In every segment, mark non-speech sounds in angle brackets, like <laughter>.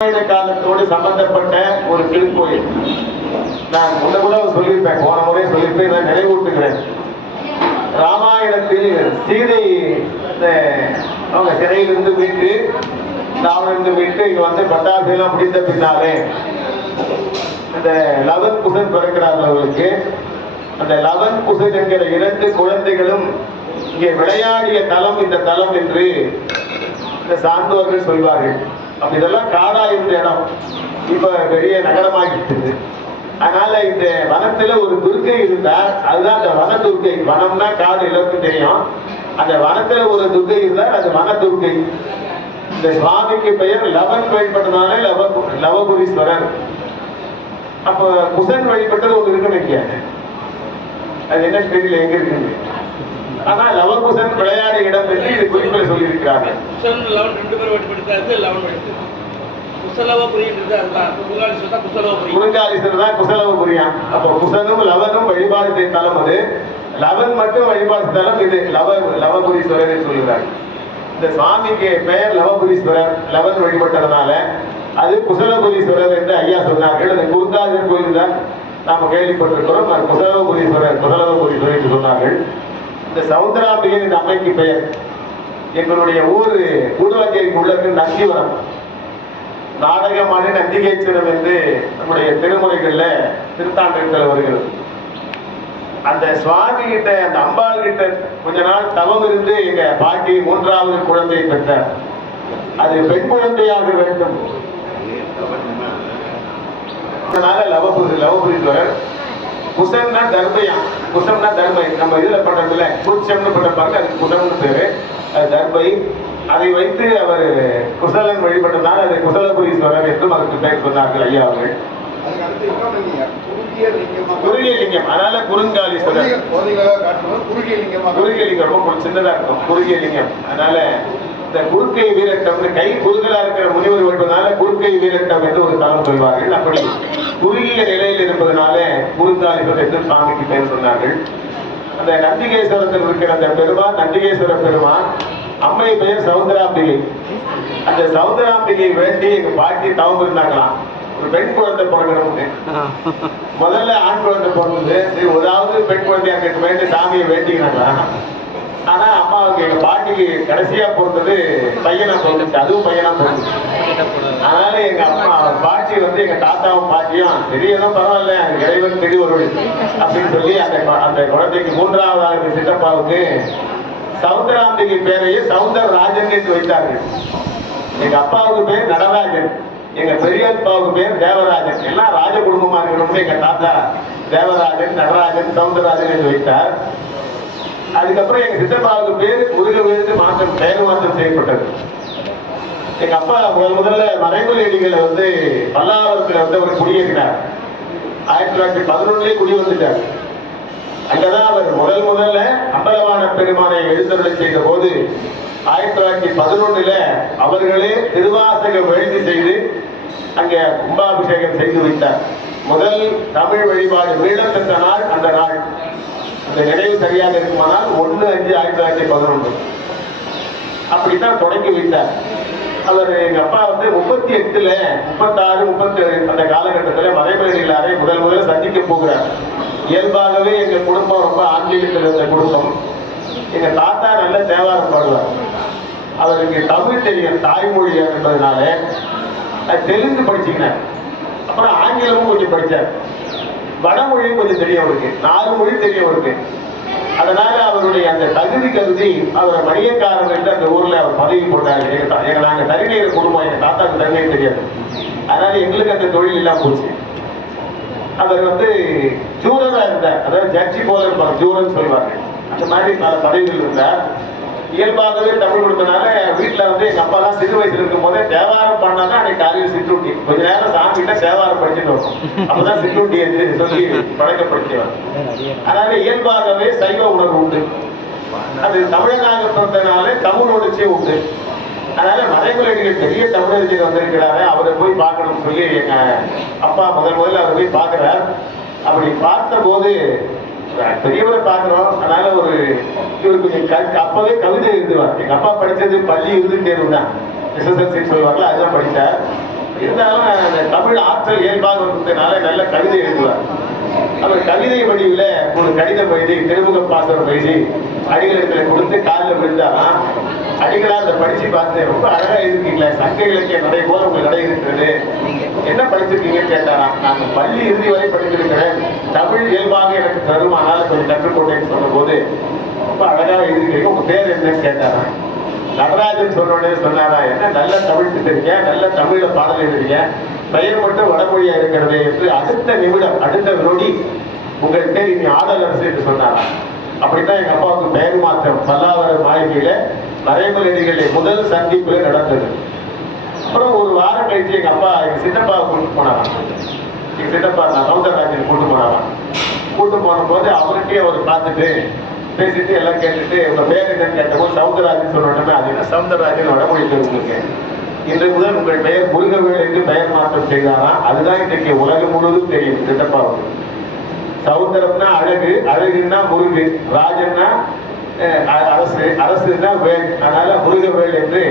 ராமாயண காலத்தோடு சம்பந்தப்பட்ட ஒரு திருக்கோயில் நான் முன்ன கூட சொல்லியிருப்பேன் போன முறை சொல்லியிருப்பேன் நான் நினைவூட்டுகிறேன். ராமாயணத்தில் சீதை இந்த அவங்க சிறையிலிருந்து மீட்டு இருந்து மீட்டு இங்க வந்து பட்டாபிஷேகம் முடிந்த பின்னாலே இந்த லவன் குசன் பிறக்கிறார்கள் அவர்களுக்கு. அந்த லவன் குசன் என்கிற இரண்டு குழந்தைகளும் இங்கே விளையாடிய தலம் இந்த தலம் என்று இந்த சான்றோர்கள் சொல்வார்கள். அப்ப இதெல்லாம் காடா இருந்த இடம். இப்ப பெரிய நகரமாகிட்டு அதனால இந்த வனத்துல ஒரு துர்க்கை இருந்தா அதுதான் அந்த வன துர்க்கை. வனம்னா காடு எல்லாருக்கும் தெரியும். அந்த வனத்துல ஒரு துர்க்கை இருந்தா அது வன துர்க்கை. இந்த சுவாமிக்கு பெயர் லவன் வழிபட்டதுனால லவ லவபுரீஸ்வரர். அப்ப குசன் வழிபட்டது ஒன்று இருக்கு நினைக்கிறேன் அது என்ன தெரியல எங்க இருக்குன்னு ஆனா லவகுசன் விளையாட இடம் என்று இது குறிப்பில் சொல்லியிருக்கிறார்கள். குசன் லெவன் ரெண்டு பேரும் வெளிப்படுத்தாது லெவன் அதுதான். குங்காளி சொன்னா குசலவ தான் குசலவபுரியாம் அப்போ குசனும் லவனும் வழிபாடு செய்த தலம் அது லவன் மட்டும் வழிபாடு தலம் இது லவ லவபுரீஸ்வரர் என்று சொல்கிறார். இந்த சுவாமிக்கு பெயர் லவபுரீஸ்வரர் லவன் வழிபட்டதுனால அது குசலபுரீஸ்வரர் என்று ஐயா சொன்னார்கள். அது குறுங்காலீஸ்வரர் கோயில் தான் நாம கேள்விப்பட்டிருக்கிறோம். குசலபுரீஸ்வரர் குசலபுரீஸ்வரர் என்று சொன்னார்கள். இந்த சவுந்தராம்பிகை இந்த அம்மைக்கு பெயர். எங்களுடைய ஊர் கூடுவாஞ்சேரிக்கு உள்ள இருக்கு நந்திவரம். நாடகமான நந்திகேஸ்வரம் என்று நம்முடைய திருமுறைகள்ல திருத்தாண்டத்தில் வருகிறது அந்த சுவாமி கிட்ட அந்த அம்பாள் கிட்ட கொஞ்ச நாள் தவம் இருந்து எங்க பாட்டி மூன்றாவது குழந்தை பெற்றார். அது பெண் குழந்தையாக வேண்டும். அதனால லவபுரி லவபுரீஸ்வரர் குசம்னா தர்மயம் குசம்னா தர்மை. நம்ம இதுல பண்றதுல குச்சம்னு பண்ற பாருங்க அது குசம்னு பேரு. அது தர்மை. அதை வைத்து அவர் குசலன் வழிபட்டதால் அது குசலபுரீஸ்வரர் என்றும் அதற்கு பெயர் சொன்னார்கள் ஐயா அவர்கள். அதுக்கு? குறுகிய லிங்கமா- அதனால குறுங்காலீஸ்வரர் குறுகிய- லிங்கமா குறுகிய லிங்கம் ரொம்ப சின்னதா இருக்கும். குறுகிய லிங்கம் அதனால இந்த குறுக்கை வீரட்டம் கை குறுகலா இருக்கிற முனிவர் வருவதனால குறுக்கை வீரட்டம் என்று ஒரு தரம் சொல்வார்கள். அப்படி குறுகிய நிலையில் இருப்பதனால குறுங்காலிகள் என்று சாமிக்கு பெயர் சொன்னார்கள். அந்த நந்திகேஸ்வரத்தில் இருக்கிற அந்த பெருமான் நந்திகேஸ்வர பெருமான் அம்மை பெயர் சவுந்தராம்பிகை. அந்த சவுந்தராம்பிகை வேண்டி எங்க பாட்டி தவம் இருந்தாங்களாம். ஒரு பெண் குழந்தை பிறக்கணும்னு. முதல்ல ஆண் குழந்தை பிறந்தது. ஏதாவது பெண் குழந்தையா கேட்டு வேண்டி சாமியை வேண்டிக்கிறாங்களா ஆனா அம்மாவுக்கு எங்க பாட்டிக்கு கடைசியா பிறந்தது பையனா பிறந்துச்சு. அதுவும் பையனா பிறந்துச்சு. அதனால எங்க அம்மா பாட்டி வந்து எங்க தாத்தாவும் பாட்டியும் சரி ஏதோ பரவாயில்ல இறைவன் பெரியவர்கள் அப்படின்னு சொல்லி அந்த அந்த குழந்தைக்கு மூன்றாவது மூன்றாவதாக சித்தப்பாவுக்கு சவுந்தராம்பிகை பேரையே சவுந்தர ராஜன் என்று வைத்தார்கள். எங்க அப்பாவுக்கு பேர் நடராஜன். எங்க பெரியப்பாவுக்கு பேர் தேவராஜன். எல்லாம் ராஜ குடும்பமா இருக்கணும்னு எங்க தாத்தா தேவராஜன் நடராஜன் சவுந்தரராஜன் என்று வைத்தார். அதுக்கப்புறம் எங்க சித்தப்பாவுக்கு பேர் முருகவேந்து மாற்றம் பெயர் மாற்றம் செய்யப்பட்டது. எங்க அப்பா முதல் முதல்ல மறைமொழி அடிகளை வந்து பல்லாவரத்துல வந்து அவர் குடியேறினார் ஆயிரத்தி தொள்ளாயிரத்தி பதினொன்னுலயே குடி வந்துட்டார். அங்கதான் அவர் முதல் முதல்ல அம்பலமான பெருமானை எழுந்தருளை செய்த போது ஆயிரத்தி தொள்ளாயிரத்தி பதினொன்னுல அவர்களே திருவாசகம் எழுதி செய்து அங்கே கும்பாபிஷேகம் செய்து வைத்தார். முதல் தமிழ் வழிபாடு மீளம் பெற்ற நாள் அந்த நாள். அந்த நினைவு சரியாக இருக்குமானால் ஒன்று அஞ்சு ஆயிரத்தி தொள்ளாயிரத்தி பதினொன்று. அப்படித்தான் தொடங்கி வைத்தார் அவர் எங்க அப்பா வந்து முப்பத்தி எட்டுல முப்பத்தாறு முப்பத்தி அந்த காலகட்டத்தில் மறைமலையிலாரை முதல் முதல்ல சந்திக்க போகிறார். இயல்பாகவே எங்க குடும்பம் ரொம்ப ஆன்மீகத்தில் இருந்த குடும்பம். எங்க தாத்தா நல்ல தேவாரம் பாடுவார். அவருக்கு தமிழ் தெரியும் தாய்மொழி என்பதனால தெலுங்கு படிச்சுக்கினார். அப்புறம் ஆங்கிலமும் கொஞ்சம் படித்தார் வடமொழியும் கொஞ்சம் தெரியும் இருக்கு. நாலு மொழி தெரியும் இருக்கு. அதனால அவருடைய அந்த தகுதி கருதி அவரை மணியக்காரர் என்று அந்த ஊர்ல அவர் பதவி போட்டாங்க எங்க நாங்க தருநீர் குடும்பம். எங்க தாத்தாக்கு தருநீர் தெரியாது. அதனால எங்களுக்கு அந்த தொழில் எல்லாம் போச்சு. அவர் வந்து ஜூரரா இருந்தார். அதாவது ஜட்ஜி போல இருப்பார். ஜூரன் சொல்லுவாங்க. அந்த மாதிரி பல பதவிகள் இருந்தார். இயல்பாகவே தமிழ் கொடுத்தனால வீட்டுல வந்து எங்க அப்பா தான் சிறு வயசுல இருக்கும் போதே தேவாரம் பண்ணாதான் அன்னைக்கு காலையில் சிற்றுண்டி. கொஞ்ச நேரம் சாமி கிட்ட தேவாரம் படிச்சுட்டு வரும் அப்பதான் சிற்றுண்டி என்று சொல்லி பழக்கப்படுத்தியவர் அதனால இயல்பாகவே சைவ உணர்வு உண்டு. அது தமிழனாக பிறந்தனாலே தமிழ் உணர்ச்சி உண்டு. அதனால மறைமுறைகள் பெரிய தமிழறிஞர் வந்திருக்கிறாரு அவரை போய் பார்க்கணும்னு சொல்லி எங்க அப்பா முதல் முதல்ல அவரை போய் பார்க்கிறார். அப்படி பார்த்த போது பெரியவரை பார்க்கிறோம் அதனால ஒரு இவர் கொஞ்சம் க- அப்பவே கவிதை எழுதுவார். எங்க அப்பா படிச்சது பள்ளி இறுதி தேர்வு தான். எஸ்எஸ்எல்சி சொல்லுவாங்கல்ல அதுதான் படித்தார் இருந்தாலும் அந்த தமிழ் ஆற்றல் இயல்பாக இருந்ததுனால நல்ல கவிதை எழுதுவார். அவர் கவிதை வடிவில் ஒரு கடிதம் எழுதி திருமுக பாசனம் எழுதி அடிகளுக்கு கொடுத்து காலில் விழுந்தாராம் அடிகளாக அதை படிச்சு பார்த்து ரொம்ப அழகா எழுதிருக்கீங்களே சங்க இலக்கிய நடை போல உங்களுக்கு நடை இருக்கிறது. என்ன படிச்சிருக்கீங்கன்னு கேட்டாராம் நான் பள்ளி இறுதி வரை படித்திருக்கிறேன். தமிழ் இயல்பாக எனக்கு தரும் கொஞ்சம் கற்றுக்கொண்டேன்னு சொன்னபோது ரொம்ப அழகா எழுதிருக்கீங்க உங்க பேர் என்னன்னு கேட்டாராம் நடராஜன் சொன்னோடனே சொன்னாரா என்ன நல்ல தமிழ் தெரியுங்க நல்ல தமிழ்ல பாடல் எழுதுறீங்க. பெயர் மட்டும் வடமொழியா இருக்கிறது என்று அடுத்த நிமிடம் அடுத்த நொடி உங்கள் பேர் இனி ஆடல் அரசு என்று சொன்னாரா. அப்படித்தான் எங்க அப்பாவுக்கு பெயர் மாற்றம். பல்லாவர மாளிகையில மறைமலடிகளை முதல் சந்திப்பு நடந்தது. அப்புறம் ஒரு வாரம் கழிச்சு எங்க அப்பா எங்க சித்தப்பாவை கூட்டு போனாராம் எங்க சித்தப்பா நான் சவுந்தரராஜன் கூட்டு போனாராம் கூட்டு போன போது அவர்கிட்டயே அவர் பார்த்துட்டு பேசிட்டு எல்லாம் கேட்டுட்டு உங்க பேர் என்னன்னு கேட்டபோது சவுந்தரராஜன் சொல்லணுமே அது என்ன சவுந்தரராஜன் வடமொழி உங்களுக்கு இன்று முதல் உங்கள் பெயர் முருகவேல் என்று பெயர் மாற்றம் செய்தாரா அதுதான் இன்றைக்கு உலகம் முழுவதும் தெரியும் சித்தப்பாவுக்கு. சவுந்தரம்னா அழகு அழகுன்னா முருகு ராஜன்னா அரசு அரசுன்னா வேல். அதனால முருகவேல் என்று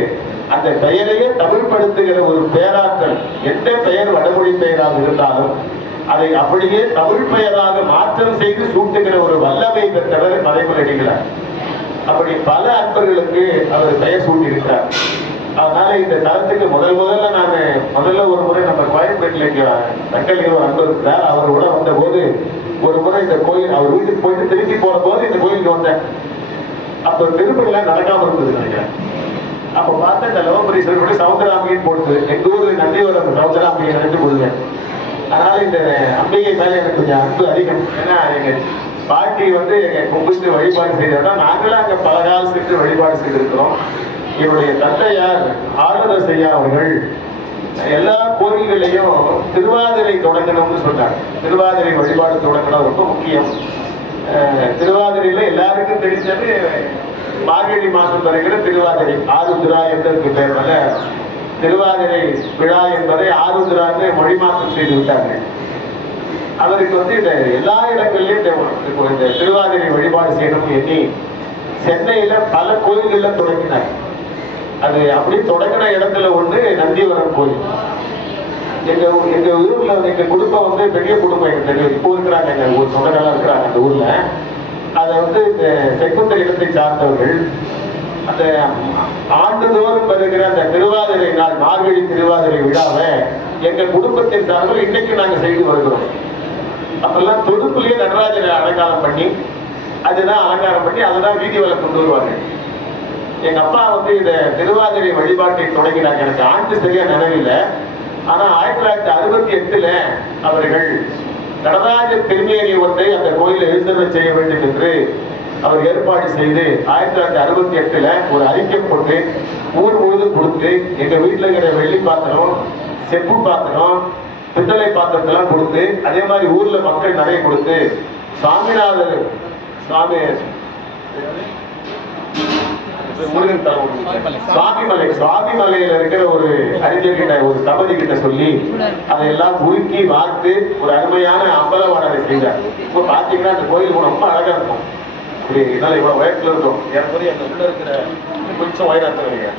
அந்த பெயரையே தமிழ்படுத்துகிற ஒரு பெயராக்கள் எந்த பெயர் வடமொழி பெயராக இருந்தாலும் அதை அப்படியே தமிழ் பெயராக மாற்றம் செய்து சூட்டுகிற ஒரு வல்லமை பெற்றவர் மறைமலடிகளார் அப்படி பல அன்பர்களுக்கு அவர் பெயர் சூட்டியிருக்கிறார். அதனால இந்த தளத்துக்கு முதல் முதல்ல நான் முதல்ல ஒரு முறை நம்ம கோயம்பேட்டில் இங்க தக்கலில் ஒரு அன்பர் இருக்கிறார் அவரோட வந்த போது ஒரு முறை இந்த கோயில் அவர் வீட்டுக்கு போயிட்டு திருப்பி போற போது இந்த கோயிலுக்கு வந்தேன். அப்ப திருப்பதில நடக்காம இருந்தது நினைக்கிறேன். அப்ப பார்த்தா இந்த லவபுரீஸ்வரர் கூட சவுந்தராம்பிகை போடுது. எங்க ஊர்ல நந்திவரம் சவுந்தராம்பிகை நினைச்சு போடுவேன் அதனால இந்த அம்பிகை மேல எனக்கு கொஞ்சம் அன்பு அதிகம். ஏன்னா எங்க பாட்டி வந்து எங்க கும்பிட்டு வழிபாடு செய்தோம்னா நாங்களும் அங்க பல காலத்துக்கு வழிபாடு செய்திருக்கிறோம். என்னுடைய தந்தையார் ஆளுநர் செய்யா அவர்கள் எல்லா கோயில்களையும் திருவாதிரை தொடங்கணும்னு சொன்னாங்க. திருவாதிரை வழிபாடு தொடங்கணும் ரொம்ப முக்கியம். திருவாதிரையில எல்லாருக்கும் தெரிஞ்சது மார்கழி மாசம் வருகிற திருவாதிரை. ஆருத்ரா என்பதற்கு பேர்னால திருவாதிரை விழா என்பதை ஆருத்ரான்னு மொழி மாற்றம் செய்து விட்டார்கள் அவருக்கு வந்து இந்த எல்லா இடங்கள்லயும் இந்த திருவாதிரை வழிபாடு செய்யணும்னு எண்ணி சென்னையில பல கோயில்கள்ல தொடங்கினார் அது அப்படி தொடங்கின இடத்துல ஒண்ணு நந்திவரம் கோயில். எங்க எங்க ஊர்ல வந்து எங்க குடும்பம் வந்து பெரிய குடும்பம் எங்க தெரியும் இப்போ இருக்கிறாங்க எங்க ஊர் சொந்தக்காரலாம் இருக்கிறாங்க அந்த ஊர்ல. அதை வந்து இந்த செக்குண்ட இடத்தை சார்ந்தவர்கள் அந்த ஆண்டுதோறும் வருகிற அந்த திருவாதிரை நாள் மார்கழி திருவாதிரை விழாவை எங்கள் குடும்பத்தின் சார்பில் இன்னைக்கு நாங்கள் செய்து வருகிறோம். அப்பெல்லாம் தொடுப்புலயே நடராஜரை அலங்காரம் பண்ணி அதுதான் அலங்காரம் பண்ணி அதுதான் வீதி வலை கொண்டு வருவாங்க எங்க அப்பா வந்து இந்த திருவாதிரை வழிபாட்டை தொடங்கினாங்க எனக்கு ஆண்டு சரியா நினைவில்லை. ஆனா ஆயிரத்தி தொள்ளாயிரத்தி அறுபத்தி எட்டுல அவர்கள் நடராஜ திருமேனி ஒன்றை அந்த கோயிலில் எழுந்தமை செய்ய வேண்டும் என்று அவர் ஏற்பாடு செய்து ஆயிரத்தி தொள்ளாயிரத்தி அறுபத்தி எட்டுல ஒரு அறிக்கை போட்டு ஊர் முழுதும் கொடுத்து எங்க வீட்டுல இருக்கிற வெள்ளி பாத்திரம் செப்பு பாத்திரம் பித்தளை பாத்திரத்தெல்லாம் கொடுத்து அதே மாதிரி ஊர்ல மக்கள் நிறைய கொடுத்து சாமிநாதர் சாமி முருகன் தலம் சுவாமிமலை சுவாமிமலையில இருக்கிற ஒரு அறிஞர்கிட்ட ஒரு தபதி கிட்ட சொல்லி அதையெல்லாம் உருக்கி வார்த்து ஒரு அருமையான அம்பலவாடலை செய்தார் இப்போ பாத்தீங்கன்னா அந்த கோயில் ரொம்ப அழகா இருக்கும். இப்படி இதனால இவ்வளவு உயரத்துல இருக்கும். ஏற்கனவே அந்த உள்ள இருக்கிற கொஞ்சம் உயரத்துல வைங்க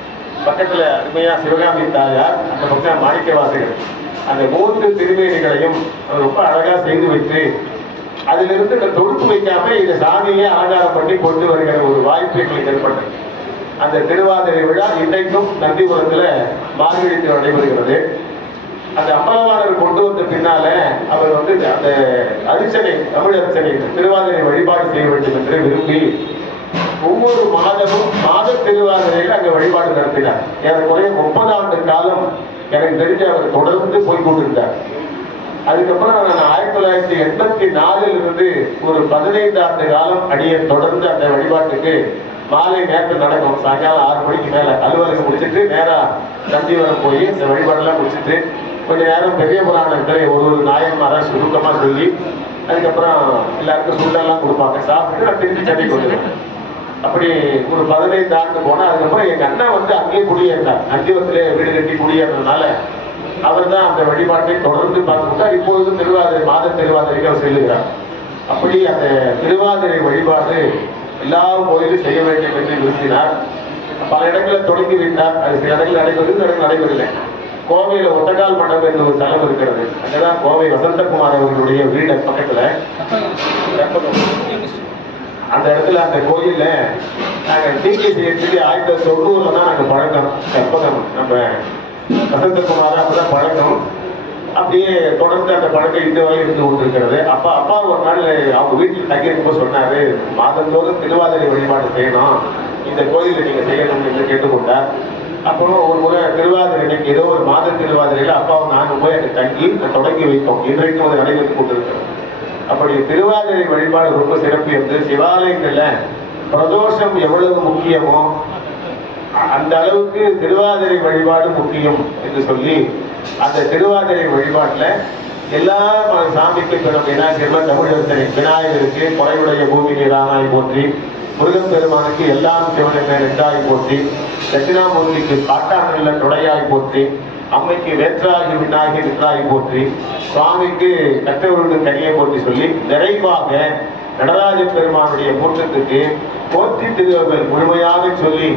பக்கத்துல அருமையா சிவகாமி தாயார் அந்த பக்கம் மாணிக்க வாசகர் அந்த மூன்று திருமேனிகளையும் ரொம்ப அழகா செய்து வைத்து அதிலிருந்து இந்த தொடுப்பு வைக்காம இந்த சாமியே அலங்காரம் பண்ணி கொண்டு வருகிற ஒரு வாய்ப்பு எங்களுக்கு ஏற்பட்டது. அந்த திருவாதிரை விழா இன்றைக்கும் நந்திபுரத்தில் மார்கழித்து நடைபெறுகிறது. அந்த அம்பலவாணர் கொண்டு வந்த பின்னால அவர் வந்து அந்த அரிசனை தமிழ் அரிசனை திருவாதிரை வழிபாடு செய்ய வேண்டும் என்று விரும்பி ஒவ்வொரு மாதமும் மாத திருவாதிரையில் அங்கே வழிபாடு நடத்தினார். ஏறக்குறைய முப்பது ஆண்டு காலம் எனக்கு தெரிஞ்ச அவர் தொடர்ந்து போய் கொண்டிருந்தார் அதுக்கப்புறம் நான் ஆயிரத்தி தொள்ளாயிரத்தி எண்பத்தி நாலுல இருந்து ஒரு பதினைந்து ஆண்டு காலம் அடியை தொடர்ந்து அந்த வழிபாட்டுக்கு மாலை நேரத்தில் நடக்கும். சாயங்காலம் ஆறு மணிக்கு மேலே அலுவலகம் முடிச்சிட்டு நேராக நந்திவரம் போய் இந்த வழிபாடெல்லாம் முடிச்சுட்டு கொஞ்ச நேரம் பெரிய புராணத்தை ஒரு ஒரு நாயன்மாராக சுருக்கமாக சொல்லி அதுக்கப்புறம் எல்லாருக்கும் சுண்டெல்லாம் கொடுப்பாங்க. சாப்பிட்டு நான் திருப்பி சென்னைக்கு கொடுத்துருவேன் அப்படி ஒரு பதினைந்து ஆண்டு போனால் அதுக்கப்புறம் எங்கள் அண்ணா வந்து அங்கேயே குடியேறினார். நந்திவரத்திலே வீடு கட்டி குடியேறதுனால அவர் தான் அந்த வழிபாட்டை தொடர்ந்து பார்த்துட்டா இப்பொழுது திருவாதிரை மாத திருவாதிரைக்கு அவர் செல்லுகிறார். அப்படி அந்த திருவாதிரை வழிபாடு எல்லா கோயிலும் செய்ய வேண்டும் என்று விரும்பினார் பல இடங்களில் தொடங்கி விட்டார். அது சில இடங்களில் நடைபெறுது சில இடங்கள் நடைபெறவில்லை. கோவையில ஒட்டக்கால் மண்டபம் என்று ஒரு தலம் இருக்கிறது. அங்கதான் கோவை வசந்தகுமார் அவர்களுடைய வீடு பக்கத்துல. அந்த இடத்துல அந்த கோயில்ல நாங்க டிகே செய்யறதுக்கு ஆயிரத்தி தொண்ணூறுல தான் நாங்க பழக்கம். கற்பகம். நம்ம வசந்தகுமார் அப்பதான் பழக்கம். அப்படியே தொடர்ந்து அந்த பழக்கம் இந்த வரை இருந்து கொண்டிருக்கிறது. அப்பா அப்பா ஒரு நாள் அவங்க வீட்டில் தங்கியிருக்கும் சொன்னாரு மாதந்தோறும் திருவாதிரை வழிபாடு செய்யணும். இந்த கோயிலில் நீங்க செய்யணும் என்று கேட்டுக்கொண்டார். அப்புறம் ஒரு முறை திருவாதிரை ஏதோ ஒரு மாத திருவாதிரையில அப்பாவும் நானும் போய் அங்கே தங்கி தொடங்கி வைப்போம் இன்றைக்கும் அது நடைபெற்று கொண்டிருக்கிறோம் அப்படி திருவாதிரை வழிபாடு ரொம்ப சிறப்பு என்று சிவாலயங்கள்ல பிரதோஷம் எவ்வளவு முக்கியமோ அந்த அளவுக்கு திருவாதிரை வழிபாடு முக்கியம் என்று சொல்லி அந்த திருவாதிரை வழிபாட்டுல எல்லா ம- சாமிக்கும் பெறும் விநாயகர் தமிழர்த்தனை விநாயகருக்கு குறைவுடைய பூமிக்கு ராமாய் போற்றி முருகன் பெருமானுக்கு எல்லாம் சிவனுக்கு நெட்டாய் போற்றி தட்சிணாமூர்த்திக்கு காட்டாமல்ல தொடையாய் போற்றி அம்மைக்கு வேற்றாகி விநாயகி நின்றாய் போற்றி சுவாமிக்கு கற்றவர்களுக்கு கனியை போற்றி சொல்லி நிறைவாக நடராஜ பெருமானுடைய மூற்றத்துக்கு போற்றி திருவர்கள் முழுமையாக சொல்லி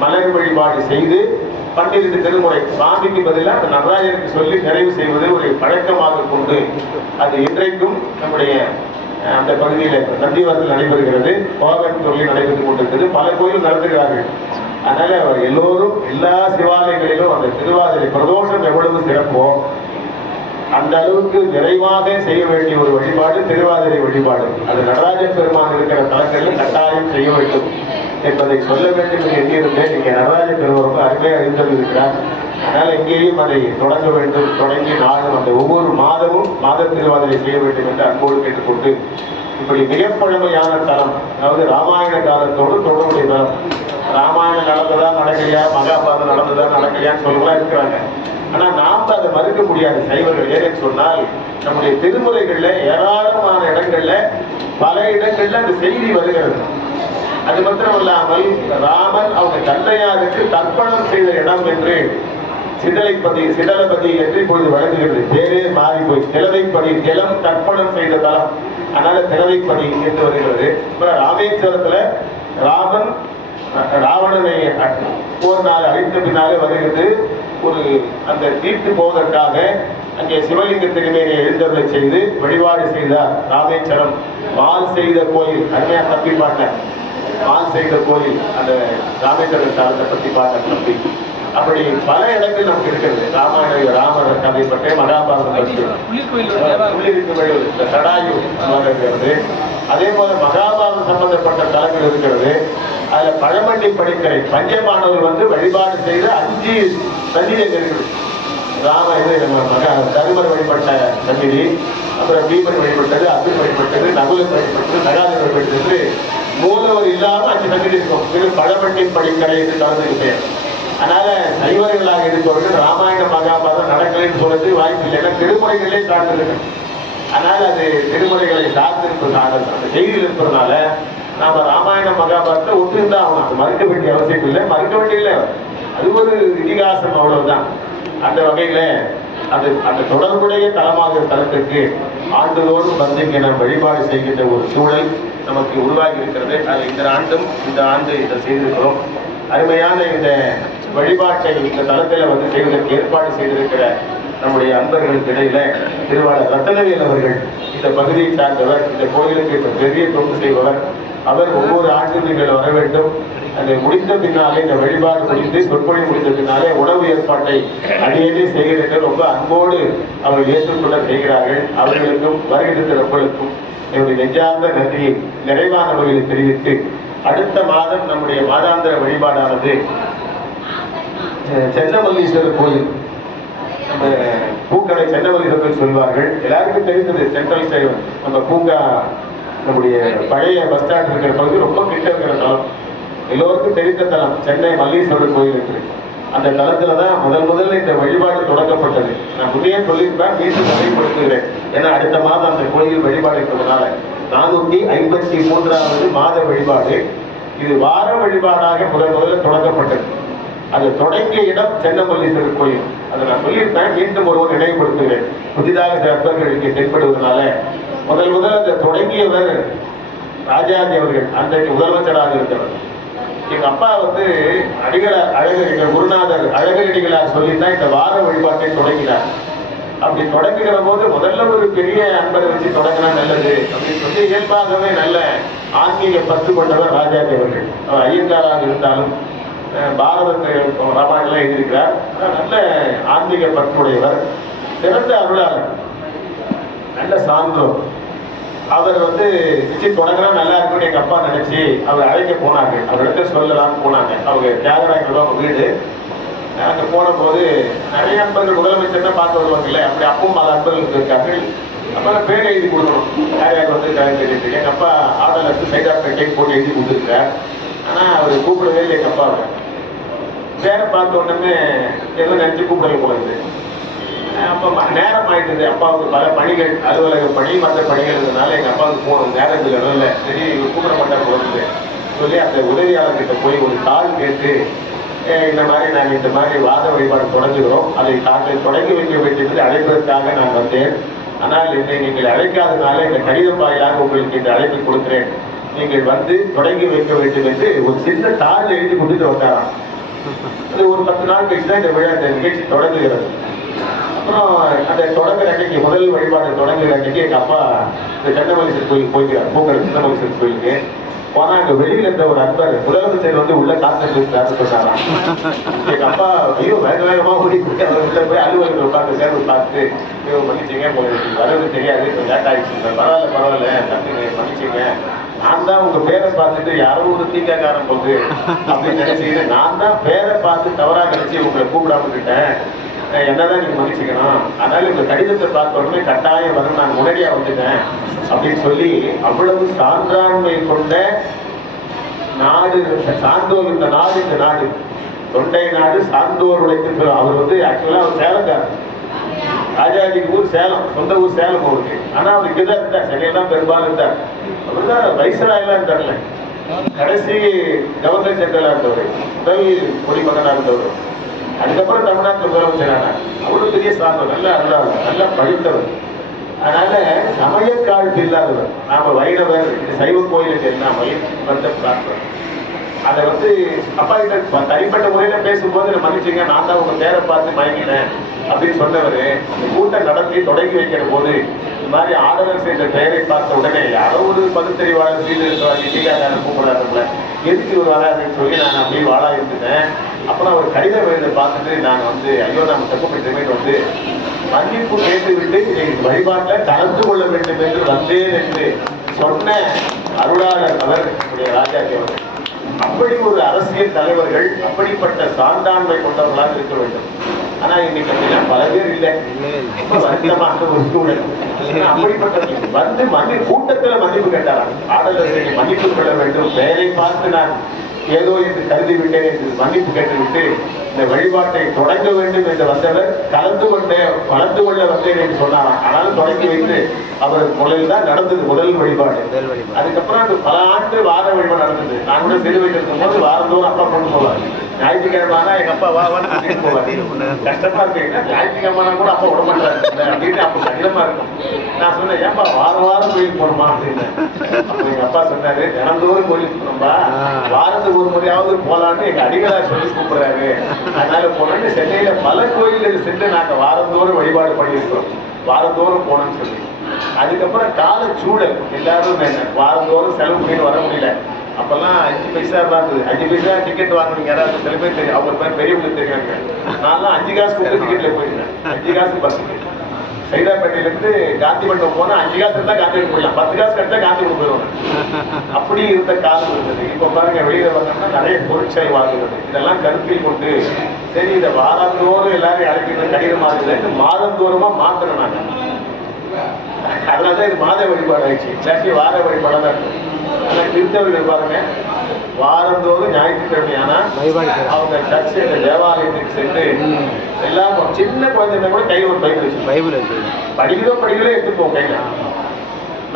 மலர் வழிபாடு செய்து பன்னிரண்டு திருமுறை சாமிக்கு பதிலாக அந்த நடராஜருக்கு சொல்லி நிறைவு செய்வது ஒரு பழக்கமாக கொண்டு அது இன்றைக்கும் நம்முடைய அந்த பகுதியில் நந்திவாரத்தில் நடைபெறுகிறது. கோவன் சொல்லி நடைபெற்றுக் கொண்டிருக்கிறது. பல கோயில் நடத்துகிறார்கள் அதனால எல்லோரும் எல்லா சிவாலயங்களிலும் அந்த திருவாதிரை பிரதோஷம் எவ்வளவு சிறப்போ அந்த அளவுக்கு நிறைவாக செய்ய வேண்டிய ஒரு வழிபாடு திருவாதிரை வழிபாடு. அது நடராஜ பெருமான் இருக்கிற தலங்களில் கட்டாயம் செய்ய வேண்டும். என்பதை சொல்ல வேண்டும் என்று எண்ணியிருந்தேன் இங்கே நடராஜ பெருமான் அருமையாக அறிந்திருக்கிறார். அதனால் இங்கேயும் அதை தொடங்க வேண்டும். தொடங்கி நாளும் அந்த ஒவ்வொரு மாதமும் மாத திருவாதிரை செய்ய வேண்டும் என்று அன்போடு கேட்டுக்கொண்டு இப்படி மிக பழமையான அதாவது ராமாயண காலத்தோடு தொடர்புடைய தலம். ராமாயணம் நடந்ததா நடக்கலையா? மகாபாரதம் நடந்ததா நடக்கலையான்னு சொல்லலாம் இருக்கிறாங்க. ஆனா நாம் அதை மறுக்க முடியாது சைவர்கள். ஏன்னு சொன்னால் நம்முடைய திருமுறைகள்ல ஏராளமான இடங்கள்ல பல இடங்கள்ல அந்த செய்தி வருகிறது. அது மாத்திரம் இல்லாமல் ராமன் அவங்க தந்தையாருக்கு தர்ப்பணம் செய்த இடம் என்று சிதலைப்பதி சிதலபதி என்று இப்பொழுது வழங்குகிறது பேரே மாறி போய் திலதைப்படி திலம் தர்ப்பணம் செய்த தலம் அதனால திலதைப்படி என்று வருகிறது. அப்புறம் ராமேஸ்வரத்துல ராமன் ராவணனை போர் நாள் அழித்த பின்னாலே வருகிறது. ஒரு அந்த தீர்த்து போவதற்காக அங்கே சிவலிங்க திருமேனியை எழுந்தருளை செய்து வழிபாடு செய்தார் ராமேஸ்வரம். மால் செய்த கோயில் அருமையா தப்பி பாட்டேன் செய்த கோயில் அந்த ராமேஸ்வரம் தலத்தை பத்தி பாட்டேன் தப்பி அப்படி பல இடங்கள் நமக்கு இருக்கிறது. ராமாயண ராமர் கதை பற்றி. மகாபாரதம் பற்றி சடாயு இருக்கிறது. அதே போல மகாபாரதம் சம்பந்தப்பட்ட தலங்கள் இருக்கிறது. அதுல பழமண்டி படிக்கரை பஞ்சமானவர் வந்து வழிபாடு செய்த அஞ்சு சந்நிதிகள் இருக்குது. ராம இது நம்ம மகா தருமர் வழிபட்ட சந்நிதி அப்புறம் பீமன் வழிபட்டது அர்ஜுன் வழிபட்டது நகுலன் வழிபட்டது நகாதன் வழிபட்டது மூலவர் இல்லாமல் அஞ்சு சந்நிதி இருக்கும். இது பழமண்டி படிக்கரை என்று கலந்துக்கு பேர் அதனால சைவர்களாக இருப்பவர்கள் ராமாயண மகாபாரதம் நடக்கலைன்னு சொல்றது வாய்ப்பு இல்லை. ஏன்னா திருமுறைகளே சார்ந்திருக்கு. அதனால அது திருமுறைகளை சார்ந்திருப்பதனால அந்த செய்தியில் இருப்பதுனால நாம ராமாயண மகாபாரத்தை ஒத்துந்தான் ஆகணும் மறுக்க வேண்டிய அவசியம் இல்லை மறுக்க வேண்டிய இல்லை. அது ஒரு இதிகாசம் அவ்வளவுதான். அந்த வகையில அது அந்த தொடர்புடைய தலமாக தளத்திற்கு ஆண்டுதோறும் வந்து என வழிபாடு செய்கின்ற ஒரு சூழல் நமக்கு உருவாகி இருக்கிறது. அது இந்த ஆண்டும் இந்த ஆண்டு இதை செய்திருக்கிறோம். அருமையான இந்த வழிபாட்டை இந்த தளத்தில் வந்து செய்வதற்கு ஏற்பாடு செய்திருக்கிற நம்முடைய அன்பர்களுக்கு இடையில திருவாளர் ரத்தனவேல் அவர்கள் இந்த பகுதியை சார்ந்தவர் இந்த கோயிலுக்கு இப்ப பெரிய தொண்டு செய்பவர். அவர் ஒவ்வொரு ஆண்டும் நீங்கள் வர வேண்டும். அதை முடிந்த பின்னாலே இந்த வழிபாடு முடிந்து சொற்பொழி முடிந்த பின்னாலே உணவு ஏற்பாட்டை அடியேனே செய்கிறீர்கள் என்று ரொம்ப அன்போடு அவர்கள் ஏற்றுக்கொள்ள செய்கிறார்கள். அவர்களுக்கும் வருகின்ற என்னுடைய நெஞ்சார்ந்த நன்றியை நிறைவான வகையில் தெரிவித்து அடுத்த மாதம் நம்முடைய மாதாந்திர வழிபாடானது சென்னமல்லீஸ்வரர் கோயில் நம்ம பூக்கடை சென்னமல்லீஸ்வரர் சொல்வார்கள். எல்லாருக்கும் தெரிந்தது சென்ட்ரல் சைடு நம்ம பூங்கா நம்முடைய பழைய பஸ் ஸ்டாண்ட் இருக்கிற பகுதி ரொம்ப கிட்ட இருக்கிற தளம். எல்லோருக்கும் தெரிந்த தலம் சென்னை மல்லீஸ்வரர் கோயில் இருக்கு அந்த தளத்துல தான் முதல் முதல்ல இந்த வழிபாடு தொடங்கப்பட்டது. நான் முன்னே சொல்லியிருப்பேன் மீண்டும் நினைவுபடுத்துகிறேன் ஏன்னா அடுத்த மாதம் அந்த கோயில் வழிபாடு இருக்கிறதுனால நானூத்தி ஐம்பத்தி மூன்றாவது மாத வழிபாடு. இது வார வழிபாடாக முதல் முதல்ல தொடங்கப்பட்டது. அது தொடங்கிய இடம் சென்னமல்லீஸ்வரர் கோயில். அதை நான் சொல்லியிருப்பேன் மீண்டும் ஒருவர் நினைவுபடுத்துகிறேன். புதிதாக சில அன்பர்கள் இங்கே தென்படுவதனால முதல் முதல் அதை தொடங்கியவர் ராஜாஜி அவர்கள் அன்றைக்கு முதலமைச்சராக இருந்தவர். எங்க அப்பா வந்து அடிகள அழகரிகள் குருநாதர் அழகடிகளாக சொல்லித்தான் இந்த வார வழிபாட்டை தொடங்கினார். அப்படி தொடங்குகிற போது முதல்ல ஒரு பெரிய அன்பரை வச்சு தொடங்கினா நல்லது அப்படின்னு சொல்லி இயல்பாகவே நல்ல ஆன்மீக பத்து கொண்டவர் ராஜாஜி அவர்கள். அவர் ஐயங்காராக இருந்தாலும் பாரதத்தை ராமாயணம்லாம் எழுதியிருக்கிறார். நல்ல ஆன்மீக பற்றுடையவர் சிறந்த அருளாளர் நல்ல சான்றோர் அவர் வந்து நிச்சயம் தொடங்கினா நல்லா இருக்கும்னு எங்க அப்பா நினைச்சு அவர் அழைக்க போனாங்க. அவர் சொல்லலாம் போனாங்க. அவங்க தியாகராயர்கள் அவங்க வீடு. அங்கே போன போது நிறைய நண்பர்கள் முதலமைச்சர் பார்த்து வருவாங்கல்ல. அப்படி அப்பவும் பல நண்பர்கள் இருக்காங்க அப்புறம் பேர் எழுதி கொடுக்கணும். யார் வந்து தெரியுது எங்க அப்பா ஆர்டர் எடுத்து சைதாப்பேட்டை போட்டு எழுதி கொடுத்துருக்கார் ஆனால் அவர் கூப்பிடவே இல்லை எங்க அப்பாவை. பேரை பார்த்த உடனே எதுவும் நினைச்சு கூப்பிடல போல அப்போ நேரம் ஆயிட்டுது. அப்பாவுக்கு பல பணிகள் அலுவலக பணி மற்ற பணிகள் இருந்ததுனால எங்கள் அப்பாவுக்கு போகணும். நேரம் இல்லை சரி கூப்பிட மாட்டார் போகிறது சொல்லி அந்த உதவியாளர்கிட்ட போய் ஒரு தாள் கேட்டு இந்த மாதிரி நாங்கள் இந்த மாதிரி வாத வழிபாடு தொடங்குகிறோம். அதை தாங்கள் தொடங்கி வைக்க வேண்டியது அழைப்பதற்காக நான் வந்தேன். ஆனால் என்னை நீங்கள் அழைக்காதனால இந்த கடிதம் வாயிலாக உங்களுக்கு இந்த அழைப்பு கொடுக்கிறேன். நீங்கள் வந்து தொடங்கி வைக்க வேண்டும் என்று ஒரு சின்ன தாள் எழுதி கொடுத்துட்டு வந்தாராம் ஒரு பத்து நாள் கழிச்சு தான் இந்த விழா இந்த நிகழ்ச்சி தொடங்குகிறது. அப்புறம் அந்த தொடங்குற அன்னைக்கு முதல் வழிபாடு தொடங்குற அன்னைக்கு எங்கள் அப்பா இந்த சண்டமலிசர் கோயிலுக்கு போய்க்கிறார் பூக்கடை சின்னமலிசர் கோயிலுக்கு. போனா அங்க வெளியில இருந்த ஒரு அன்பர் முதலமைச்சர் வந்து உள்ள காத்து இருக்கிறாரு சொன்னாராம். எங்க அப்பா ஐயோ வேக வேகமா ஓடி அவர் உள்ள போய் அலுவலகத்தில் உட்காந்து சேர்ந்து பார்த்து ஐயோ மன்னிச்சிங்க உங்களுக்கு வரது தெரியாது கொஞ்சம் லேட் ஆயிடுச்சு பரவாயில்ல பரவாயில்ல தம்பி மன்னிச்சிங்க. நான் தான் உங்க பேரை பார்த்துட்டு யாரோ ஒரு தீக்காக்காரன் போகுது அப்படின்னு நினைச்சுக்கிட்டு நான் தான் பேரை பார்த்து தவறா நினைச்சு உங்களை கூப்பிடாம விட்டேன் என்னதான் நீங்க மன்னிச்சுக்கணும்? அதனால இந்த கடிதத்தை பார்த்த உடனே கட்டாயம் வந்து நான் உடனடியா வந்துட்டேன் அப்படின்னு சொல்லி அவ்வளவு சான்றாண்மை கொண்ட நாடு சார்ந்தோர் இந்த நாடு இந்த நாடு. தொண்டை நாடு சார்ந்தோர் உழைத்து அவர் வந்து ஆக்சுவலா அவர் சேலக்காரர். ராஜாஜிக்கு ஊர் சேலம் சொந்த ஊர் சேலம் அவருக்கு ஆனா அவர் இங்கதான் இருந்தார் சென்னையெல்லாம் பெரும்பாலும் இருந்தார். அவர் தான் வைசராயெல்லாம் இருந்தார்ல கடைசி கவர்னர் ஜெனரலா இருந்தவர் முதல் குடிமகனா இருந்தவர் அதுக்கப்புறம் தமிழ்நாட்டில் முதலமைச்சரானார் அவ்வளவு பெரிய சார்ந்தவர் நல்ல அருளாளர் நல்லா படித்தவர் அதனால சமயக்காழ்ப்பு இல்லாதவர். நாம வைணவர் இது சைவ கோயிலுக்கு இல்லாமல் வந்த பிரார்த்தனை. அதை வந்து அப்பா கிட்ட தனிப்பட்ட முறையில பேசும்போது நான் மன்னிச்சுங்க நான் தான் உங்க பேரை பார்த்து மயங்கினேன். அப்படின்னு சொன்னவர் கூட்டம் நடத்தி தொடங்கி வைக்கிற போது இந்த மாதிரி ஆடவர் செய்த பெயரை பார்த்த உடனே யாரோ ஒரு பகுத்தறிவாளர் வீடு இருக்கிறாங்க டீகாக்காரன் கூப்பிடாருல எதுக்கு இவர் அப்படின்னு சொல்லி நான் அப்படியே வாழா இருந்துட்டேன். அப்புறம் அவர் கடிதம் எழுத பார்த்துட்டு நான் வந்து ஐயோ நம்ம தப்பு பண்ணிட்டோமேன்னு வந்து மன்னிப்பு கேட்டுவிட்டு எங்கள் வழிபாட்டில் கலந்து கொள்ள வேண்டும் என்று வந்தேன் என்று சொன்ன அருளாளர் அவர் ராஜாஜி அவர்கள். அப்படி ஒரு அரசியல் தலைவர்கள் அப்படிப்பட்ட சான்றாண்மை கொண்டவர்களாக இருக்க வேண்டும். ஆனா இன்னைக்கு அப்படிலாம் பல பேர் இல்லை. ரொம்ப வருத்தமாக ஒரு சூழல். அப்படிப்பட்ட வந்து மன்னி கூட்டத்துல மன்னிப்பு கேட்டாராம். ஆடலர்கள் மன்னிப்பு கொள்ள வேண்டும். பெயரை பார்த்து நான் ஏதோ என்று கருதி விட்டேன் என்று மன்னிப்பு கேட்டுவிட்டு இந்த வழிபாட்டை தொடங்க வேண்டும் என்று வந்தவர் கலந்து கொண்டே கலந்து கொள்ள வந்தேன் என்று சொன்னாராம் ஆனாலும் தொடங்கி வைத்து அவர் முதலில் தான் நடந்தது முதல் வழிபாடு. அதுக்கப்புறம் அது பல ஆண்டு வார வழிபாடு நடந்தது. நான் கூட சிறு வயதில் இருக்கும்போது வாரந்தோறும் அப்பா கொண்டு போவார் ஞாயிற்றுக்கிழமை எங்க அப்பா வா போவார். கஷ்டமா இருக்கு ஞாயிற்றுக்கிழமை கூட அப்பா விட மாட்டாரு. அப்படின்னு அப்ப கடினமா இருக்கும். நான் சொன்னேன் ஏன்பா வாரம் வாரம் கோயிலுக்கு போகணுமா? அப்படின்னு. அப்ப எங்க அப்பா சொன்னாரு தினந்தோறும் கோயிலுக்கு போகணும்பா. ஒரு முறையாவது போலான்னு எங்க அடிகளார் சொல்லி கூப்பிடுறாரு. அதனால போனோம்னு சென்னையில பல கோயில்கள் சென்று நாங்க வாரந்தோறும் வழிபாடு பண்ணியிருக்கிறோம். வாரந்தோறும் போனோம்னு சொல்லி. அதுக்கப்புறம் கால சூழல் எல்லாரும் வாரந்தோறும் செலவு பண்ணிட்டு வர முடியல. அப்பெல்லாம் அஞ்சு பைசா தான் இருந்தது. அஞ்சு பைசா டிக்கெட் வாங்குனீங்க. யாராவது சில பேர் தெரியும். அவங்க பேர் பெரியவங்களுக்கு தெரியாங்க நான்லாம் அஞ்சு காசு டிக்கெட்ல போயிருந்தேன். அஞ்சு காசு பஸ் சைதாப்பேட்டையிலிருந்து காந்தி மண்டபம் போனால் அஞ்சு காசு இருந்தால் காந்தி மண்டபம் போயிடலாம் பத்து காசு கட்டா காந்தி மண்டபம் போயிடுவாங்க. அப்படி இருந்த காலம் இருந்தது. இப்போ பாருங்க வெளியில வந்தோம்னா நிறைய பொருட்களை வாங்குவது. இதெல்லாம் கருத்தில் கொண்டு சரி இதை வாரந்தோறும் எல்லாரும் அழைக்கிறது கடினமா இருக்குதுன்னு மாதந்தோறுமா நாங்கள் அதனால தான் இது மாத வழிபாடு ஆயிடுச்சு இல்லாட்டி வார வழிபாடாக தான் இருக்கும் கிறிஸ்தவர்கள் பாருங்க. வாரந்தோறும் ஞாயிற்றுக்கிழமை ஆனா அவங்க சர்ச் தேவாலயத்துக்கு சென்று எல்லாம் சின்ன குழந்தைங்க கூட கையில் ஒரு பைபிள் வச்சு பைபிள் இருக்கு படிக்கிறோ படிக்கிறோ எடுத்து போவோம் கையில.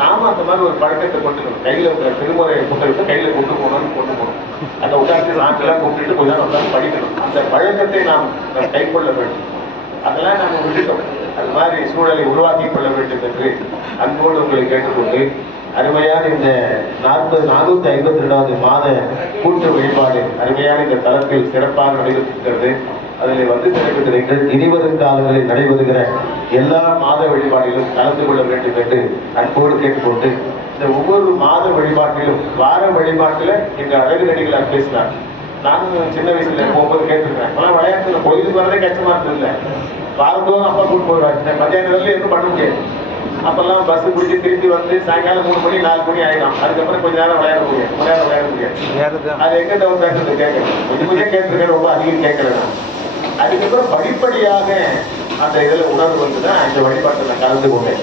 நாம அந்த மாதிரி ஒரு பழக்கத்தை கொண்டு வரணும் கையில இருக்கிற திருமுறை புத்தகத்தை கையில கொண்டு போகணும்னு கொண்டு போகணும். அந்த உட்காந்து சாங்கெல்லாம் கூப்பிட்டு கொஞ்ச நேரம் உட்காந்து படிக்கணும். அந்த பழக்கத்தை நாம் கைக்கொள்ள வேண்டும். அதெல்லாம் நாம விட்டுட்டோம் அது மாதிரி சூழலை உருவாக்கி கொள்ள வேண்டும் என்று அன்போடு உங்களை கேட்டுக்கொண்டு அருமையான இந்த நாற்பது நானூத்தி ஐம்பத்தி ரெண்டாவது மாத கூட்டு வழிபாடு அருமையான இந்த தளத்தில் சிறப்பாக நடைபெற்றிருக்கிறது. அதில் வந்து நடைபெற்றிருக்கிற இனிவரும் காலங்களில் நடைபெறுகிற எல்லா மாத வழிபாட்டிலும் கலந்து கொள்ள வேண்டும் என்று அன்போடு கேட்டுக்கொண்டு இந்த ஒவ்வொரு மாத வழிபாட்டிலும் வார வழிபாட்டில் எங்கள் அழகு நடிகளாக பேசினார். நானும் சின்ன வயசுல போகும்போது கேட்டிருக்கேன் அப்பெல்லாம் விளையாட்டுல கோயிலுக்கு வரதே கஷ்டமா இருந்ததில்ல வாரந்தோறும் அப்பா கூட்டு மத்தியானம் வரல எதுவும் பண்ண முடியாது. அப்பெல்லாம் பஸ் பிடிச்சி திருப்பி வந்து சாயங்காலம் மூணு மணி நாலு மணி ஆயிடும். அதுக்கப்புறம் கொஞ்ச நேரம் விளையாட கொஞ்ச நேரம் விளையாட முடியாது. அது எங்க தவிர பேசுறது கேட்கணும் கொஞ்சம் கொஞ்சம் கேட்டிருக்கேன். ரொம்ப அதிகம் கேட்கல அதுக்கப்புறம் படிப்படியாக அந்த இதுல உணர்வு வந்து தான் இந்த வழிபாட்டில் நான் கலந்து கொண்டேன்.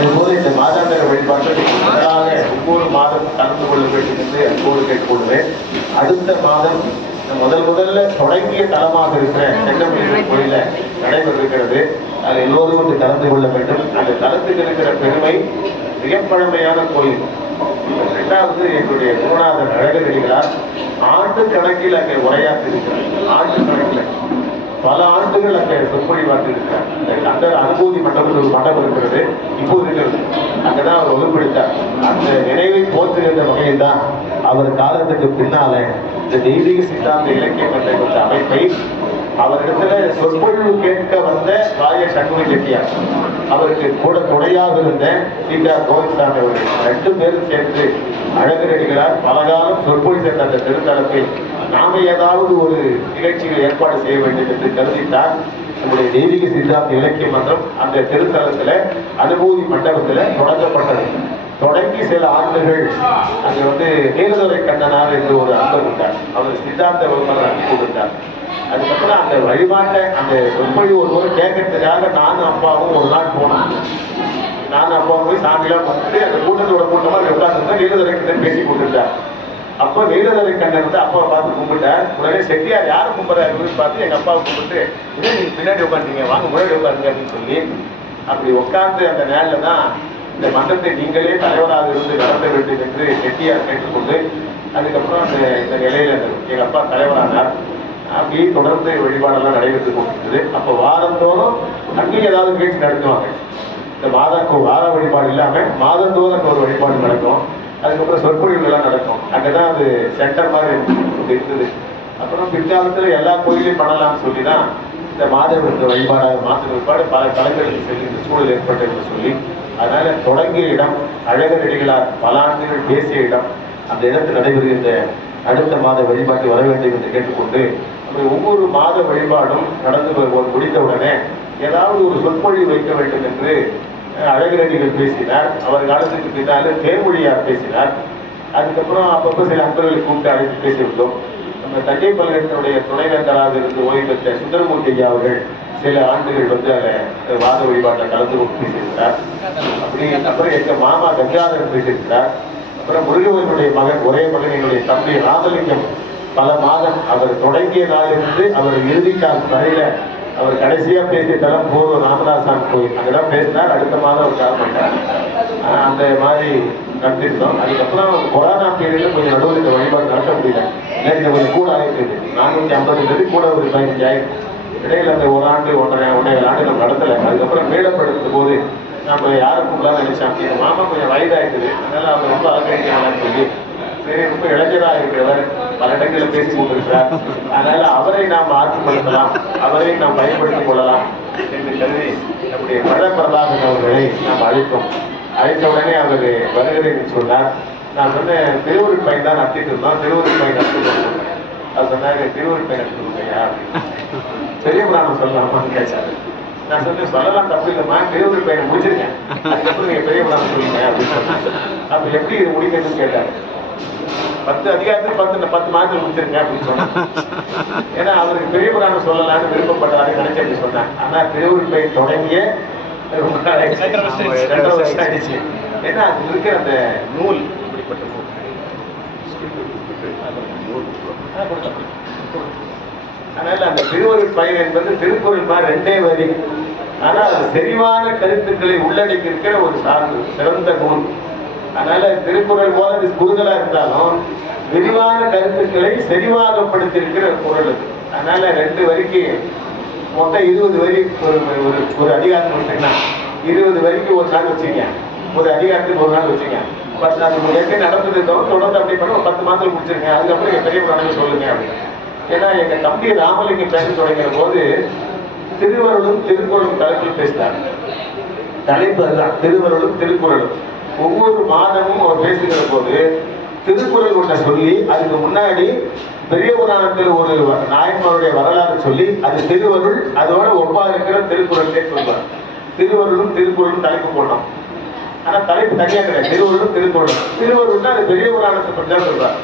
அதுபோல இந்த மாதாந்திர வழிபாட்டில் முதலாக ஒவ்வொரு மாதம் கலந்து கொள்ள வேண்டும் என்று அன்போடு கேட்டுக்கொள்வேன் அடுத்த மாதம் முதல் முதல்ல தொடங்கிய தளமாக இருக்கிற செங்கமேஸ்வரர் கோயில நடைபெற்றிருக்கிறது. அது எல்லோரும் வந்து கலந்து கொள்ள வேண்டும். அந்த தளத்தில் இருக்கிற பெருமை மிகப்பழமையான கோயில். இரண்டாவது எங்களுடைய குருநாதர் அழகடிகளார் ஆண்டு கணக்கில் அங்கே உரையாற்றி இருக்கிறார் ஆண்டு கணக்கில். பல ஆண்டுகள் அங்கே சொற்பொழிவாற்றி இருக்கிறார் அந்த கந்தர் அனுபூதி மண்டபத்தில் ஒரு மண்டபம் இருக்கிறது. இப்போது இருக்கிறது அங்கதான் அவர் வகுப்படுத்தார் அந்த நினைவை போற்றுகின்ற வகையில் தான் அவர் காலத்துக்கு பின்னால இந்த தெய்வீக சித்தாந்த இலக்கியம் என்ற கொஞ்ச அமைப்பை அவரிடத்துல சொற்பொழிவு கேட்க வந்த ராய சண்முக செட்டியார். அவருக்கு கூட துணையாக இருந்த சீதா கோவிந்தசாமி அவர்கள் ரெண்டு பேரும் சேர்ந்து அழகரடிகளார் பலகாலம் சொற்பொழி சேர்ந்த அந்த திருத்தலத்தில் நாம ஏதாவது ஒரு நிகழ்ச்சிகள் ஏற்பாடு செய்ய வேண்டும் என்று கருதித்தார் நம்முடைய தெய்வீக சித்தாந்த இலக்கிய மன்றம் அந்த திருத்தலத்துல அனுபூதி மண்டபத்துல தொடங்கப்பட்டது. தொடங்கி சில ஆண்டுகள் அங்க வந்து நீலதுரை கண்ணனார் என்று ஒரு அன்பர் இருந்தார். அவர் சித்தாந்த வகுப்பர் நடத்தி கொடுத்தார். அதுக்கப்புறம் அந்த வழிபாட்டை அந்த சொற்பொழி ஒரு முறை கேட்கறதுக்காக நானும் அப்பாவும் ஒரு நாள் போனோம். நானும் அப்பாவும் போய் சாமியெல்லாம் பார்த்துட்டு அந்த கூட்டத்தோட கூட்டமா உட்கார்ந்து நீலதுரை கிட்ட பேசி கொண்டிருந்தார் அப்போ நீலதுரை கண்ணன் வந்து அப்பாவை பார்த்து கும்பிட்டார். உடனே செட்டியார் யார் கும்பிட்றாரு பார்த்து எங்க அப்பாவை கும்பிட்டு இதே நீங்க பின்னாடி உட்காந்துங்க வாங்க முன்னாடி உட்காருங்க அப்படின்னு சொல்லி அப்படி உட்கார்ந்து அந்த நேரில் தான் இந்த மன்றத்தை நீங்களே தலைவராக இருந்து நடத்த வேண்டும் என்று செட்டியார் கேட்டுக்கொண்டு அதுக்கப்புறம் அந்த இந்த நிலையில எங்க அப்பா தலைவரானார். அப்படியே தொடர்ந்து வழிபாடெல்லாம் நடைபெற்று கொண்டிருந்தது. அப்போ வாரந்தோறும் அங்கேயும் ஏதாவது கேட்டு நடத்துவாங்க. இந்த மாதா வார வழிபாடு இல்லாம மாதந்தோறும் ஒரு வழிபாடு நடக்கும். அதுக்கப்புறம் சொற்பொழிவுகள்லாம் நடக்கும். அங்கதான் அது சென்டர் மாதிரி இருந்தது அப்புறம் பிற்காலத்துல எல்லா கோயிலையும் பண்ணலாம்னு சொல்லி தான் இந்த மாத வழிபாடாக மாத வழிபாடு பல கலைஞர்களுக்கு செல்கின்ற சூழல் ஏற்பட்டது என்று சொல்லி அதனால தொடங்கிய இடம் அழகர் அடிகளார் பல ஆண்டுகள் பேசிய இடம் அந்த இடத்தில் நடைபெறுகின்ற அடுத்த மாத வழிபாட்டு வர வேண்டும் என்று கேட்டுக்கொண்டு அப்படி ஒவ்வொரு மாத வழிபாடும் நடந்து வருவோம் முடித்தவுடனே ஏதாவது ஒரு சொற்பொழிவு வைக்க வேண்டும் என்று அழகரடிகள் பேசினார். அவர் காலத்துக்கு பின்னால தேர்மொழியார் பேசினார். அதுக்கப்புறம் அப்பப்போ சில அன்பர்களை கூப்பிட்டு அழைத்து பேசிவிட்டோம் நம்ம தஞ்சை பல்கலைக்கழகத்தினுடைய துணைவேந்தராக இருந்து ஓய்வு பெற்ற சுந்தரமூர்த்தி ஐயா அவர்கள் சில ஆண்டுகள் வந்து அதில் வாத வழிபாட்டில் கலந்து கொண்டு பேசியிருக்கிறார். அப்படி அப்புறம் எங்கள் மாமா கங்காதரன் பேசியிருக்கிறார். அப்புறம் முருகவனுடைய மகன் ஒரே மகன் என்னுடைய தம்பி ராமலிங்கம். பல மாதம் அவர் தொடங்கிய நாளிலிருந்து அவர் இறுதி கால் வரையில அவர் கடைசியா பேசிட்டாலும் போதும். ராமதாசான் கோயில் அங்கதான் பேசினார். அடுத்த மாதம் அவர் காரணம் அந்த மாதிரி நடத்திருந்தோம் அதுக்கப்புறம் கொரோனா பீரியட்ல கொஞ்சம் நடுவில் இந்த வழிபாடு நடத்த முடியல. இல்லை இந்த கொஞ்சம் கூட ஆயிட்டு நானூற்றி ஐம்பது கூட ஒரு பதினஞ்சு ஆயிரம் இடையில அந்த ஒரு ஆண்டு ஒன்றரை ஒன்றரை ஆண்டு நம்ம நடத்தல. அதுக்கப்புறம் மேலப்படுத்தும் போது நம்ம யாருக்கும் கூப்பிடலாம் நினைச்சோம். எங்க மாமா கொஞ்சம் வயதாயிட்டுது. அதனால அவங்க ரொம்ப அலங்கரிக்கலாம்னு சொல்லி சரி ரொம்ப இளைஞரா இருக்கிறவர் பல இடங்களில் பேசி கொண்டிருக்கிறார். அதனால அவரை நாம் ஆற்றுப்படுத்தலாம் அவரை நாம் பயன்படுத்திக் கொள்ளலாம் என்று கருதி நம்முடைய மழ பிரதாகன் அவர்களை நாம் அழைத்தோம். அழைத்த உடனே அவர் வருகிறேன் என்று சொன்னார். நான் சொன்னேன் திருவூர் பையன் தான் நடத்திட்டு இருந்தோம் திருவூர் பையன் நடத்தி அது சொன்னாங்க திருவூர் பையன் நடத்தி கொடுக்கையா பெரிய புராணம் சொல்லலாமான்னு கேட்டாரு. நான் சொன்னேன் சொல்லலாம் தப்பு இல்லைம்மா திருவூர் பையனை முடிச்சிருக்கேன். அதுக்கப்புறம் நீங்க பெரிய புராணம் சொல்லுங்க அப்படின்னு சொன்னேன் அப்ப எப்படி இது முடிக்கணும்னு கேட்டாரு. பத்து அதிகாரத்தில் பத்து பத்து மாதத்தில் முடிச்சிருங்க அப்படின்னு சொன்னேன் <laughs> ஏன்னா அவருக்கு பெரிய புராணம் சொல்லலாம்னு விருப்பப்பட்டாரு நினைச்சு அப்படி சொன்னேன் ஆனா திருவூர் பையன் தொடங்கிய ஏன்னா அது இருக்கிற அந்த நூல் இப்படிப்பட்ட நூல். அதனால அந்த திருவருள் பயன் என்பது திருக்குறள் மாதிரி ரெண்டே வரி. ஆனா அது செறிவான கருத்துக்களை உள்ளடக்கி இருக்கிற ஒரு சார்பு சிறந்த நூல். அதனால திருக்குறள் போல அது கூடுதலா இருந்தாலும் விரிவான கருத்துக்களை செறிவாகப்படுத்தியிருக்கிற குரல் அது. அதனால ரெண்டு வரிக்கு மொத்தம் இருபது வரி ஒரு ஒரு ஒரு அதிகாரம் வச்சுக்கலாம் இருபது வரிக்கு ஒரு நாள் வச்சுருக்கேன் ஒரு அதிகாரத்துக்கு ஒரு நாள் வச்சுருக்கேன் பட் நான் ஏற்கனவே நடந்தது தொடர்ந்து அப்படி பண்ண ஒரு பத்து மாதத்துல முடிச்சிருக்கேன். அதுக்கப்புறம் என் பெரிய புராணங்கள் சொல்லுங்க அப்படின்னு. ஏன்னா எங்க தம்பி ராமலிங்கம் பேச தொடங்கிற போது திருவருளும் திருக்குறளும் தலைப்பில் பேசினார். தலைப்பு அதுதான். திருவருளும் திருக்குறளும். ஒவ்வொரு மாதமும் அவர் பேசுகிற போது திருக்குறள் ஒன்றை சொல்லி அதுக்கு முன்னாடி பெரிய புராணத்தில் ஒரு நாயன்மாருடைய வரலாறு சொல்லி அது திருவருள் அதோட ஒப்பா இருக்கிற திருக்குறளே சொல்வார். திருவருளும் திருக்குறளும் தலைப்பு போட்டோம் ஆனா தலைப்பு தனியா கிடையாது. திருவருளும் திருக்குறளும். திருவருள்னா அது பெரிய புராணத்தை பற்றி தான் சொல்றார்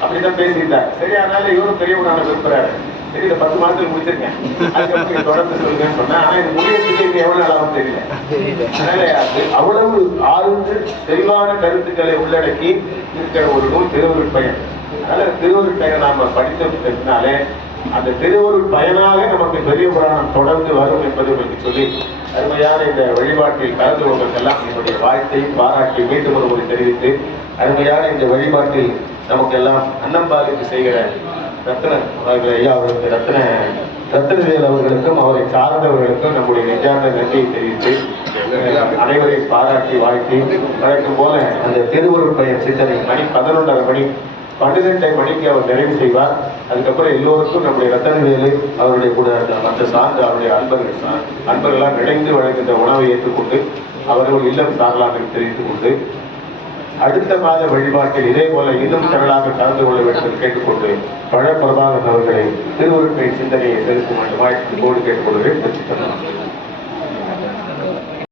அப்படிதான் பேசியிருந்தார் சரி அதனால இவரும் பெரிய புராணம் விரும்புறாரு. சரி பத்து மாசத்துல முடிச்சிருக்கேன் அதுக்கப்புறம் தொடர்ந்து சொல்லுங்கன்னு சொன்னா ஆனா இது முடியறதுக்கு எவ்வளவு நாள் ஆகும் தெரியல. அதனால அது அவ்வளவு ஆழ்ந்து தெளிவான கருத்துக்களை உள்ளடக்கி இருக்கிற ஒரு நூல் திருவருட் பயன். அதனால திருவருட் பயனை நாம படித்ததுனாலே அந்த திருவருட் பயனாக நமக்கு பெரிய புராணம் தொடர்ந்து வரும் என்பதை உங்களுக்கு சொல்லி அருமையான இந்த வழிபாட்டில் கலந்து கொள்வதற்கெல்லாம் என்னுடைய வாழ்த்தையும் பாராட்டி மீண்டும் ஒரு முறை தெரிவித்து அருமையான இந்த வழிபாட்டில் நமக்கெல்லாம் அன்னம்பாலுக்கு செய்கிற ரத்ன அவர்கள் ஐயா அவர்களுக்கு ரத்ன ரத்னவேல் அவர்களுக்கும் அவரை சார்ந்தவர்களுக்கும் நம்முடைய நெஞ்சார்ந்த நன்றியை தெரிவித்து அனைவரையும் பாராட்டி வாழ்த்தி வழக்கம் போல அந்த திருவருள் பயன் சிந்தனை மணி பதினொன்றரை மணி பன்னிரெண்டரை மணிக்கு அவர் நிறைவு செய்வார். அதுக்கப்புறம் எல்லோருக்கும் நம்முடைய ரத்தனவேலு அவருடைய கூட அந்த மற்ற சார்ந்த அவருடைய அன்பர்கள் சா- அன்பர்களால் இணைந்து வழங்குகின்ற உணவை ஏற்றுக்கொண்டு அவர்கள் இல்லம் சாரலாம் என்று தெரிவித்துக் கொண்டு அடுத்த மாத வழிபாட்டில் இதே போல இன்னும் திரளாக கலந்து கொள்ள வேண்டும் கேட்டுக்கொண்டு பழ பிரபாகரன் அவர்களை திருவருட்பை சிந்தனையை செலுத்தும் வேண்டுமாய் கோடு கேட்டுக்கொள்கிறேன்